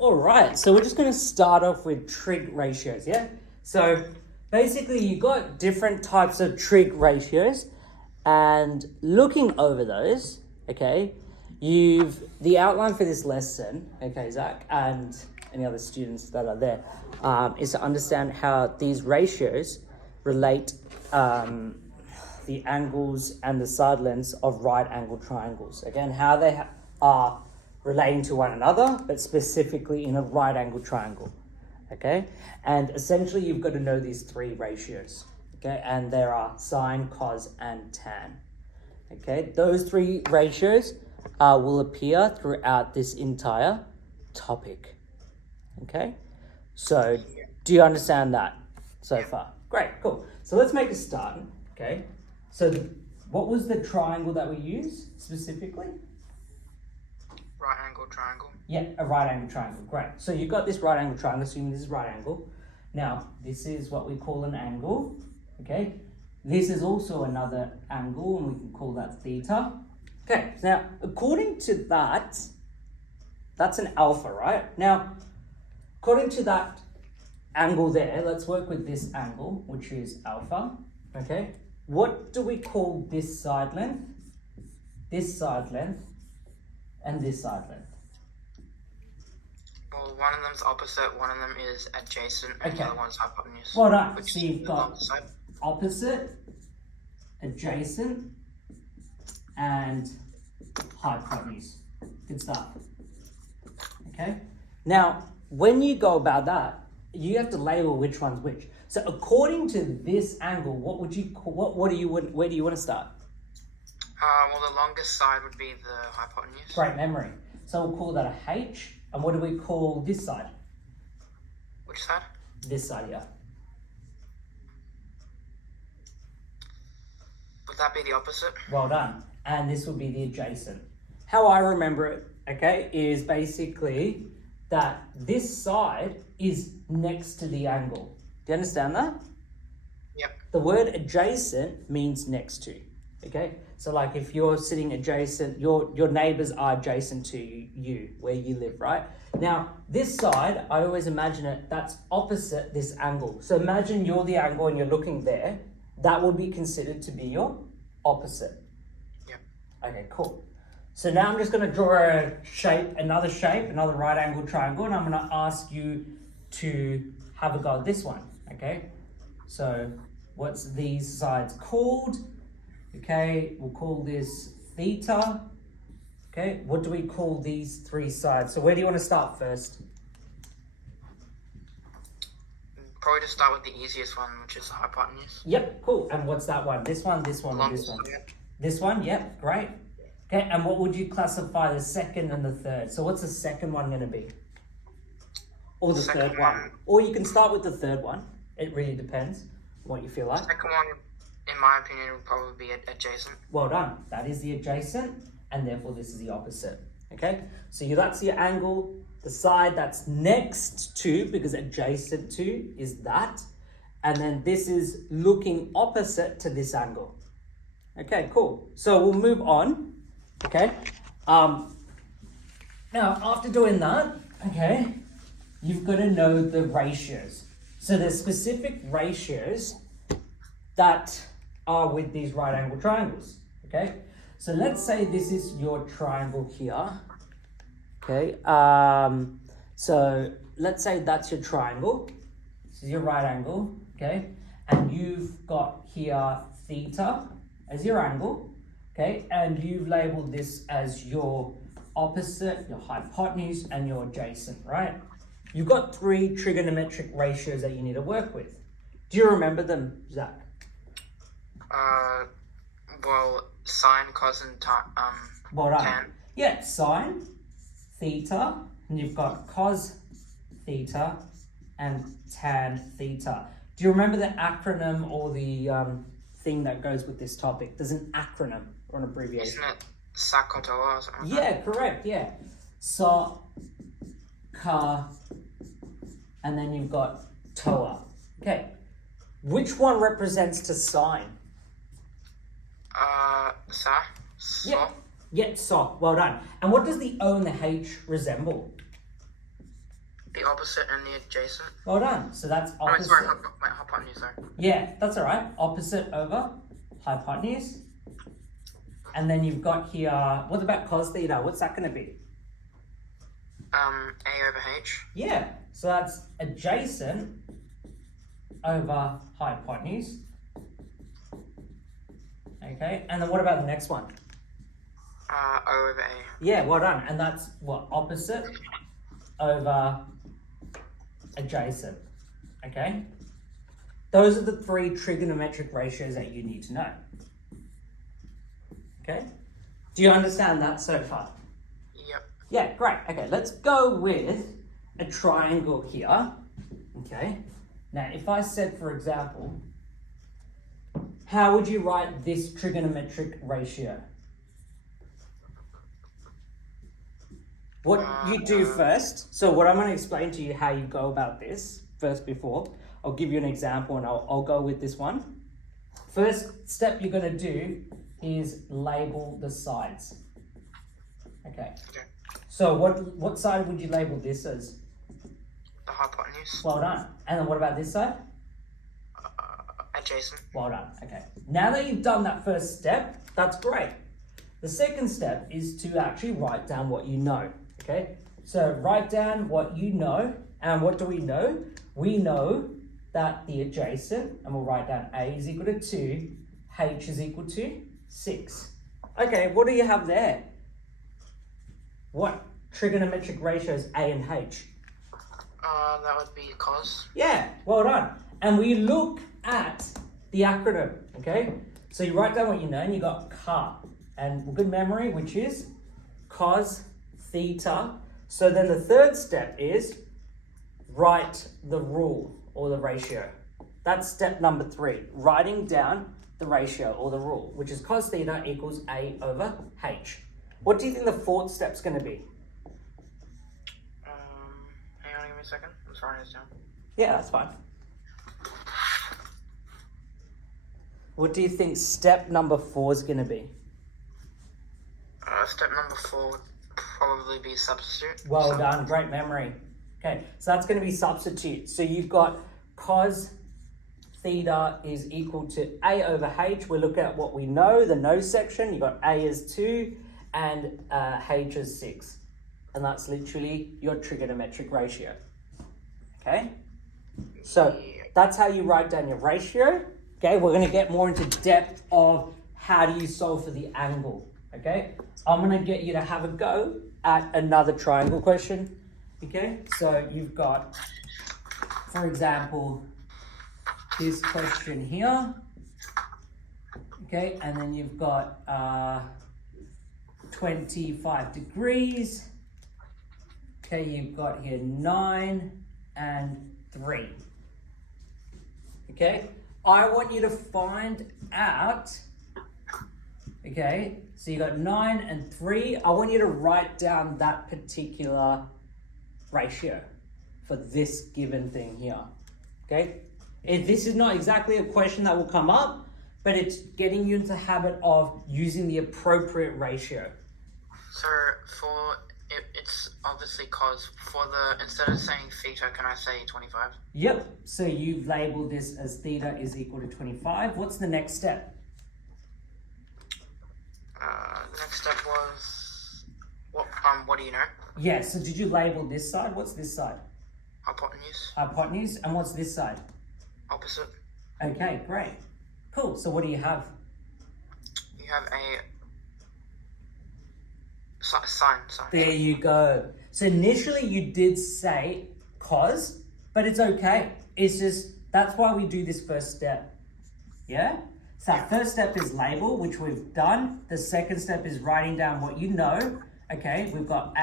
All right, so we're just going to start off with trig ratios, yeah? So basically you got different types of trig ratios, and looking over those, okay, the outline for this lesson, okay, Zach, and any other students that are there, is to understand how these ratios relate the angles and the side lengths of right angled triangles. Again, how they are relating to one another, but specifically in a right angled triangle. Okay, and essentially you've got to know these three ratios. Okay, and there are sine, cos, and tan. Okay, those three ratios will appear throughout this entire topic. Okay, so do you understand that so far? Great, cool. So let's make a start. Okay, so what was the triangle that we used specifically? Right angle triangle. Yeah, a right angle triangle. Great. So you've got this right angle triangle, assuming this is right angle. Now, this is what we call an angle. Okay. This is also another angle, and we can call that theta. Okay. Now, according to that, that's an alpha, right? Now, according to that angle there, let's work with this angle, which is alpha. Okay. What do we call this side length? This side length. And this side length. Well, one of them's opposite, one of them is adjacent, and the other one's hypotenuse. Well done. So you've got opposite, adjacent, and hypotenuse. Good stuff. Okay. Now, when you go about that, you have to label which one's which. So according to this angle, what would you call? Where do you want to start? Well, the longest side would be the hypotenuse. Great memory. So we'll call that a H. And what do we call this side? Which side? This side, yeah. Would that be the opposite? Well done. And this would be the adjacent. How I remember it, okay, is basically that this side is next to the angle. Do you understand that? Yep. The word adjacent means next to. Okay, so like if you're sitting adjacent, your neighbors are adjacent to you where you live, right? Now, this side, I always imagine it, that's opposite this angle. So imagine you're the angle and you're looking there. That would be considered to be your opposite. Yep. Okay, cool. So now I'm just going to draw another right angle triangle, and I'm going to ask you to have a go at this one, okay? So what's these sides called? Okay, we'll call this theta. Okay, what do we call these three sides? So where do you want to start first? Probably just start with the easiest one, which is the hypotenuse. Yep, cool. And what's that one? This one, this one, or this one? Yep. This one, yep, great. Okay, and what would you classify the second and the third? So what's the second one going to be? Or the third one? Or you can start with the third one. It really depends what you feel like. Second one, in my opinion, would probably be adjacent. Well done. That is the adjacent, and therefore this is the opposite. Okay, so that's your angle, the side that's next to, because adjacent to is that, and then this is looking opposite to this angle. Okay, cool. So we'll move on. Okay. Now after doing that, okay, you've got to know the ratios. So there's specific ratios that are with these right angle triangles. Okay, so let's say this is your triangle here. Okay, so let's say that's your triangle. This is your right angle. Okay, and you've got here theta as your angle. Okay, and you've labeled this as your opposite, your hypotenuse, and your adjacent, right? You've got three trigonometric ratios that you need to work with. Do you remember them, Zach? Well, sine, cos, and tan. Yeah, sine, theta, and you've got cos theta and tan theta. Do you remember the acronym or the thing that goes with this topic? There's an acronym or an abbreviation. Isn't it SACOTOA or something? Yeah, correct, yeah. So, ka, and then you've got toa. Okay, which one represents to sine? So. Yeah, so, well done. And what does the O and the H resemble? The opposite and the adjacent. Well done. So that's Oh, opposite. sorry, hypotenuse, sorry. Yeah, that's all right. Opposite over hypotenuse. And then you've got here, what about cos theta? What's that going to be? A over H. Yeah, so that's adjacent over hypotenuse. Okay, and then what about the next one? O over A. Yeah, well done. And that's what? Opposite over adjacent. Okay? Those are the three trigonometric ratios that you need to know. Okay? Do you understand that so far? Yep. Yeah, great. Okay, let's go with a triangle here. Okay? Now, if I said, for example, how would you write this trigonometric ratio? What you do first, so what I'm going to explain to you how you go about this first before. I'll give you an example and I'll go with this one. First step you're going to do is label the sides. Okay. Okay. So what side would you label this as? The hypotenuse. Well done. And then what about this side? Adjacent. Well done. Okay. Now that you've done that first step, that's great. The second step is to actually write down what you know. Okay. So write down what you know. And what do we know? We know that the adjacent, and we'll write down A is equal to 2, H is equal to 6. Okay, what do you have there? What trigonometric ratios A and H? That would be cos. Yeah, well done. And we look at the acronym, okay? So you write down what you know, and you got CA, and good memory, which is cos theta. So then the third step is write the rule or the ratio. That's step number 3, writing down the ratio or the rule, which is cos theta equals A over H. What do you think the fourth step's going to be? Hang on, give me a second. I'm just writing this down. Yeah, that's fine. What do you think step number 4 is going to be? Step number 4 would probably be substitute. Well done, great memory. Okay, so that's going to be substitute. So you've got cos theta is equal to A over H. We're looking at what we know, the know section. You've got A is 2 and H is 6. And that's literally your trigonometric ratio. Okay? So that's how you write down your ratio. Okay, we're going to get more into depth of how do you solve for the angle. Okay, I'm going to get you to have a go at another triangle question. Okay, so you've got, for example, this question here. Okay, and then you've got 25 degrees. Okay, you've got here 9 and 3. Okay, I want you to find out. Okay, so you got 9 and 3. I want you to write down that particular ratio for this given thing here. Okay, this is not exactly a question that will come up, but it's getting you into the habit of using the appropriate ratio. So for it, it's obviously cos. For the, instead of saying theta, can I say 25? Yep, so you've labeled this as theta is equal to 25. What's the next step? The next step was what do you know? Yeah, so did you label this side? What's this side? Hypotenuse. Hypotenuse. And what's this side? Opposite. Okay, great. Cool, so what do you have? You have a sine. There you go. So initially you did say cos, but it's okay. It's just, that's why we do this first step. Yeah? So our first step is label, which we've done. The second step is writing down what you know. Okay, we've got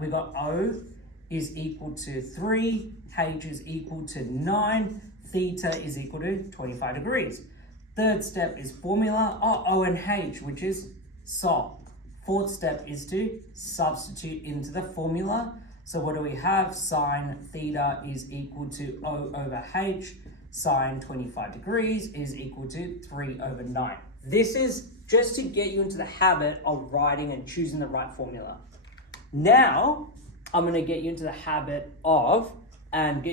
we've got O is equal to 3, H is equal to 9, theta is equal to 25 degrees. Third step is formula, O and H, which is solve. Fourth step is to substitute into the formula. So what do we have? Sine theta is equal to O over H. Sine 25 degrees is equal to 3 over 9. This is just to get you into the habit of writing and choosing the right formula. Now, I'm going to get you into the habit of, and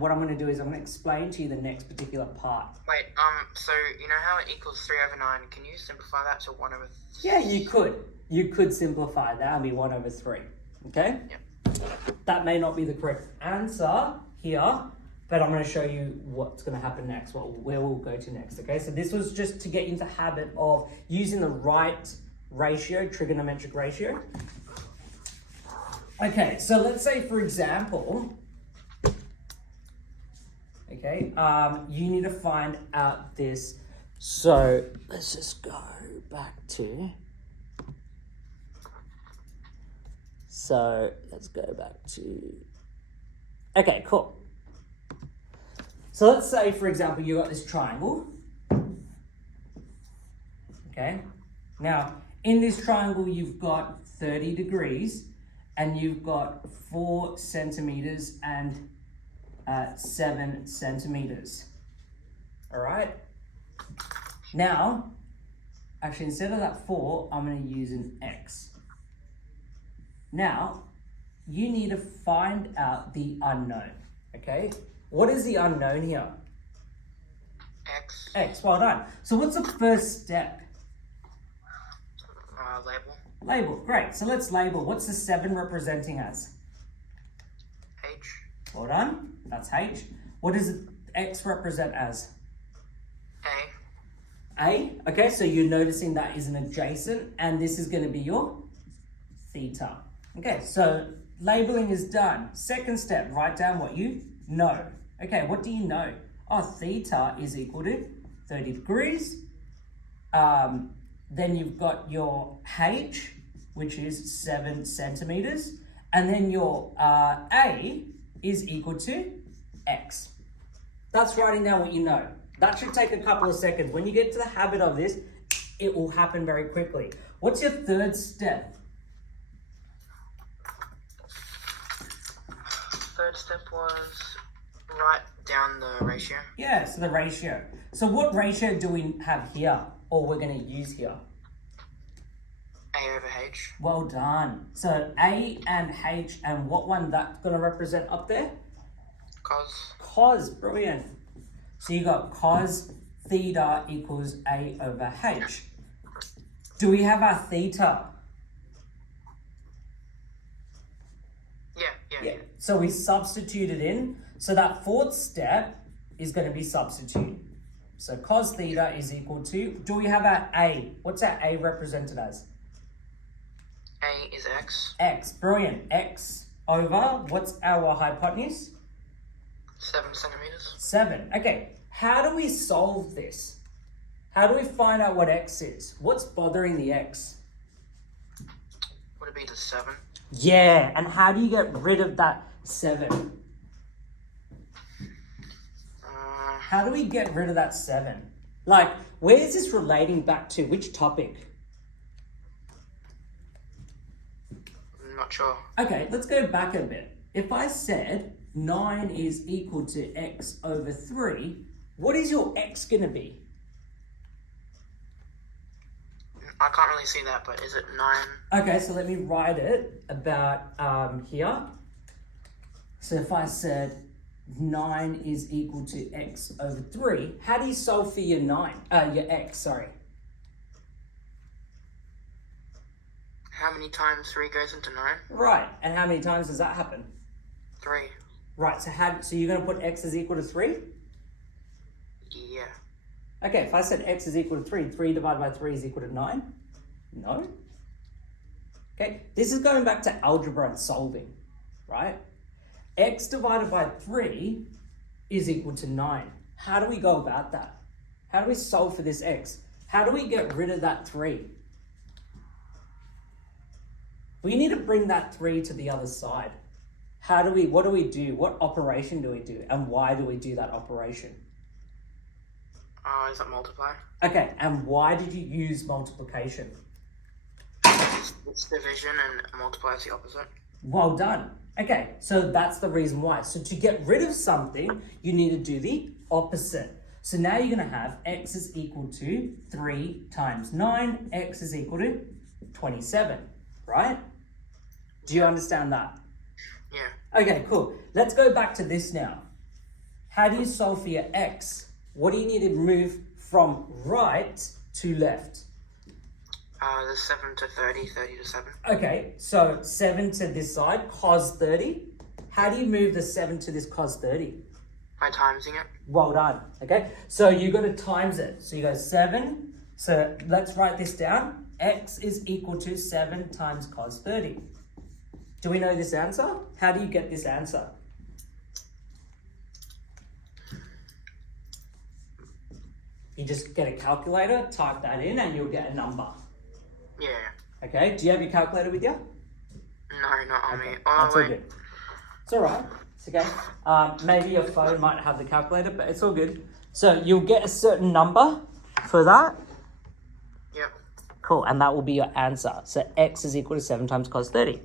what I'm going to do is I'm going to explain to you the next particular part. Wait, so you know how it equals 3 over 9? Can you simplify that to 1 over 3? Yeah, you could. You could simplify that and be 1 over 3. Okay? Yep. That may not be the correct answer here, but I'm going to show you what's going to happen next, where we'll go to next. Okay, so this was just to get you into the habit of using the right ratio, trigonometric ratio. Okay, so let's say, for example, okay, you need to find out this. So let's just go back to. So let's go back to. Okay, cool. So let's say, for example, you got this triangle. Okay. Now, in this triangle, you've got 30 degrees, and you've got 4 centimeters and 7 centimeters. All right. Now, actually, instead of that 4, I'm going to use an X. Now, you need to find out the unknown. Okay. What is the unknown here? X. X. Well done. So, what's the first step? Label. Label. Great. So let's label. What's the 7 representing as? H. Well done. That's H. What does X represent as? A. A. Okay, so you're noticing that is an adjacent, and this is going to be your theta. Okay, so labeling is done. Second step, write down what you know. Okay, what do you know? Oh, theta is equal to 30 degrees. Then you've got your H, which is 7 centimeters. And then your A is equal to X. That's writing down what you know. That should take a couple of seconds. When you get to the habit of this, it will happen very quickly. What's your third step? Third step was write down the ratio. Yeah, so the ratio. So what ratio do we have here, or we're going to use here? A over H. Well done. So A and H, and what one that's going to represent up there? Cos. Cos, brilliant. So you got cos theta equals A over H. Do we have our theta? Yeah. So we substitute it in. So that fourth step is going to be substitute. So cos theta is equal to, do we have our A? What's our A represented as? A is X. X, brilliant. X over, what's our hypotenuse? 7 centimeters. 7. Okay, how do we solve this? How do we find out what X is? What's bothering the X? Would it be the 7? Yeah, and how do you get rid of that 7? How do we get rid of that 7? Like, where is this relating back to? Which topic? I'm not sure. Okay, let's go back a bit. If I said 9 is equal to X over 3, what is your X going to be? I can't really see that, but is it 9? Okay, so let me write it about here. So if I said 9 is equal to X over 3, how do you solve for your your X, sorry? How many times 3 goes into 9? Right, and how many times does that happen? 3. Right, so you're going to put X is equal to 3? Yeah. Okay, if I said X is equal to 3, 3 divided by 3 is equal to 9? No. Okay, this is going back to algebra and solving, right? X divided by 3 is equal to 9. How do we go about that? How do we solve for this X? How do we get rid of that 3? We need to bring that 3 to the other side. What do we do? What operation do we do? And why do we do that operation? Is that multiply? Okay, and why did you use multiplication? It's division and multiply is the opposite. Well done. Okay, so that's the reason why. So to get rid of something, you need to do the opposite. So now you're going to have X is equal to 3 times 9. X is equal to 27, right? Do you understand that? Yeah. Okay, cool. Let's go back to this now. How do you solve for your x? What do you need to move from right to left? The 7 to 30, 30 to 7. Okay, so 7 to this side, cos 30. How do you move the 7 to this cos 30? By timesing it. Well done. Okay, so you got to times it. So you go 7. So let's write this down. X is equal to 7 times cos 30. Do we know this answer? How do you get this answer? You just get a calculator, type that in, and you'll get a number. Yeah. Okay, do you have your calculator with you? No, not on me. That's Oh, all wait. good. It's all right. It's okay. Maybe your phone might have the calculator, but it's all good. So you'll get a certain number for that. Yep. Cool, and that will be your answer. So x is equal to 7 times cos 30.